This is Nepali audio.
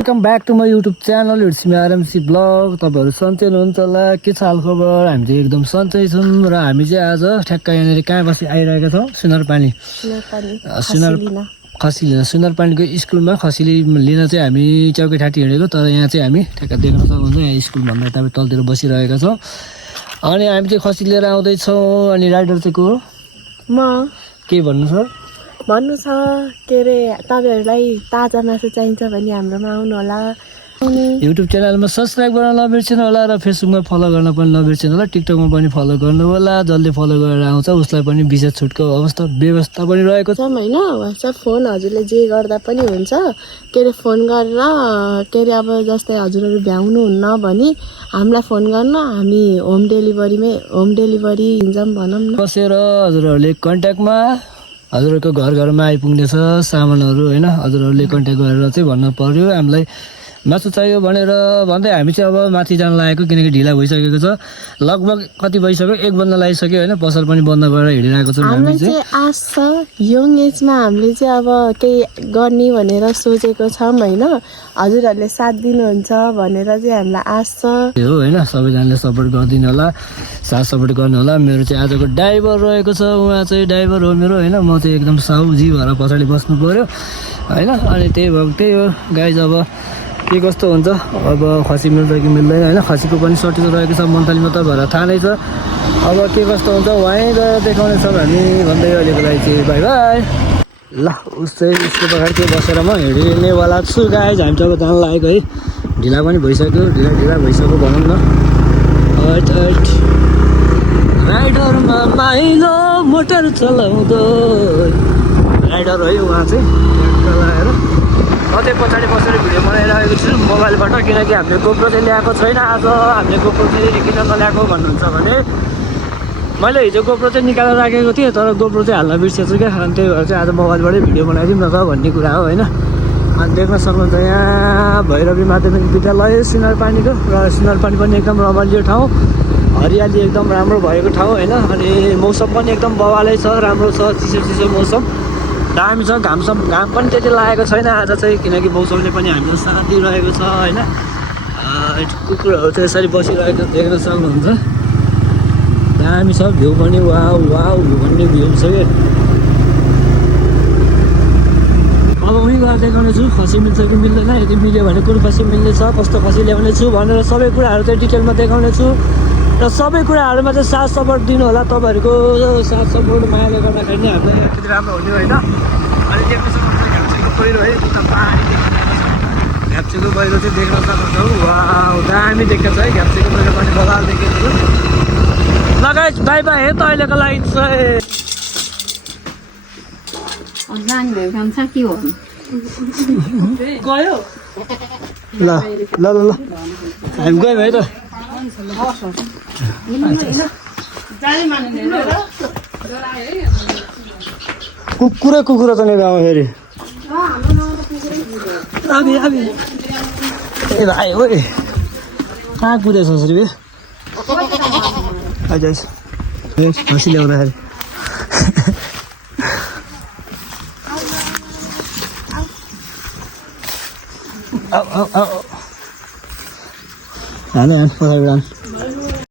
Welcome back to my YouTube channel it's me RMC blog. तपाईँहरू सन्चै हुनुहुन्छ होला? के छ हालखबर? हामी चाहिँ एकदम सन्चै छौँ र हामी चाहिँ आज ठ्याक्क यहाँनिर कहाँ बसी आइरहेका छौँ? सुनारपानी खसी लिन सुनारपानीको स्कुलमा खसी लिन चाहिँ हामी चौकीठाटी हिँडेको। तर यहाँ चाहिँ हामी ठ्याक्क देख्न सक्नुहुन्छ यहाँ स्कुलभन्दा यता तलतिर बसिरहेका छौँ। अनि हामी चाहिँ खसी लिएर आउँदैछौँ। अनि राइडर चाहिँ को हो? म के भन्नु छ? भन्नु छ के अरे तपाईँहरूलाई ताजा मासु चाहिन्छ भने हाम्रोमा आउनु होला। युट्युब च्यानलमा सब्सक्राइब गर्न नबिर्सिनु होला र फेसबुकमा फलो गर्न पनि नबिर्सिनु होला। टिकटकमा पनि फलो गर्नु होला। जसले फलो गरेर आउँछ उसलाई पनि विशेष छुटको व्यवस्था पनि रहेको छ होइन। वाट्सएप फोन हजुरले जे गर्दा पनि हुन्छ। के अरे फोन गरेर के अरे अब जस्तै हजुरहरू भ्याउनुहुन्न भने हामीलाई फोन गर्न, हामी होम डेलिभरी हिँड्छौँ भनौँ न। बसेर हजुरहरूले कन्ट्याक्टमा हजुरहरूको घर घरमा आइपुग्नेछ सामानहरू होइन। हजुरहरूले कन्ट्याक्ट गरेर चाहिँ भन्नु पर्यो हामीलाई मासु चाहियो भनेर भन्दै हामी चाहिँ अब माथि जान लागेको, किनकि ढिला भइसकेको छ। लगभग कति भइसक्यो, 1 बज्न लागिसक्यो होइन। पसल पनि बन्द गरेर हिँडिरहेको छौँ हामी चाहिँ। आश छ यङ एजमा हामीले चाहिँ अब केही गर्ने भनेर सोचेको छौँ होइन। हजुरहरूले साथ दिनुहुन्छ भनेर चाहिँ हामीलाई आश छ हो होइन। सबैजनाले सपोर्ट गरिदिनु होला, साथ सपोर्ट गर्नु होला। मेरो चाहिँ आजको ड्राइभर रहेको छ, उहाँ चाहिँ ड्राइभर हो मेरो होइन। म चाहिँ एकदम साउजी भएर पछाडि बस्नु पऱ्यो होइन। अनि त्यही हो गाइज। अब के कस्तो हुन्छ, अब खसी मिल्छ कि मिल्दैन होइन। खसीको पनि सर्टेज रहेको छ मन्थलीमा त भएर थाहा नै छ। अब के कस्तो हुन्छ वहीँ गएर देखाउनेछौँ हामी भन्दै अहिलेको लागि चाहिँ बाई बाई। ल उसको प्रकार के बसेर म हिँड्नेवाला छु गाइज। हामी चाहिँ अब जान लागेको है। ढिला पनि भइसक्यो, ढिला भइसक्यो भनौँ न। राइडरमा माइलो मोटर चलाउँदो राइडर है उहाँ चाहिँ लगाएर अझै पछाडि बसेर भिडियो बनाइरहेको छु मोबाइलबाट। किनकि हामीले गोप्रो चाहिँ ल्याएको छैन आज। हामीले गोप्रो चाहिँ किन नल्याएको भन्नुहुन्छ भने मैले हिजो गोप्रो चाहिँ निकालेर राखेको थिएँ, तर गोप्रो चाहिँ हाल्न बिर्सेछु क्या। अनि त्यही भएर चाहिँ आज मोबाइलबाटै भिडियो बनाइदिउँ न त भन्ने कुरा हो होइन। अनि देख्न सक्नुहुन्छ यहाँ भैरवी माध्यमिक विद्यालय सुनारपानीको, र सुनारपानी पनि एकदम रमाइलो ठाउँ, हरियाली एकदम राम्रो भएको ठाउँ होइन। अनि मौसम पनि एकदम बवालै छ, राम्रो छ, चिसो मौसम दामी छ। घाम पनि त्यति लागेको छैन आज चाहिँ, किनकि मौसमले पनि हामीलाई साथ दिइरहेको छ होइन। कुकुरहरू चाहिँ यसरी बसिरहेको देख्न सक्नुहुन्छ। दामी छ भ्यू पनि, वाउ भ्यू भन्ने भ्यू छ कि। अब उहीँ गएर देखाउने छु खसी मिल्छ कि मिल्दैन, यदि मिल्यो भने कुन खसी मिल्नेछ, कस्तो खसी ल्याउने छु भनेर सबै कुराहरू चाहिँ डिटेलमा देखाउने छु। र सबै कुराहरूमा चाहिँ साथ सपोर्ट दिनु होला। तपाईँहरूको साथ सपोर्ट मायाले गर्दाखेरि नै हामीलाई अलिकति राम्रो हुने होइन। अहिले देख्न सक्नुहुन्छ घाप्चेको पहिरो है, उता पाहाडी घाप्चेको पहिरो चाहिँ देख्न सक्नुहुन्छ। वाउ दामी देखेको छ है घाप्चेको पहिरो पनि, बगाल देखेको छु। लगाइ बाई बाई है त अहिलेको लागि चाहिँ। गयो ल हामी गयौँ है त। कुकुर त नि गाउँ फेरि ए भाइ हो कहाँ कुदेछ यसरी बे खसी ल्याउँदाखेरि हान पछाडि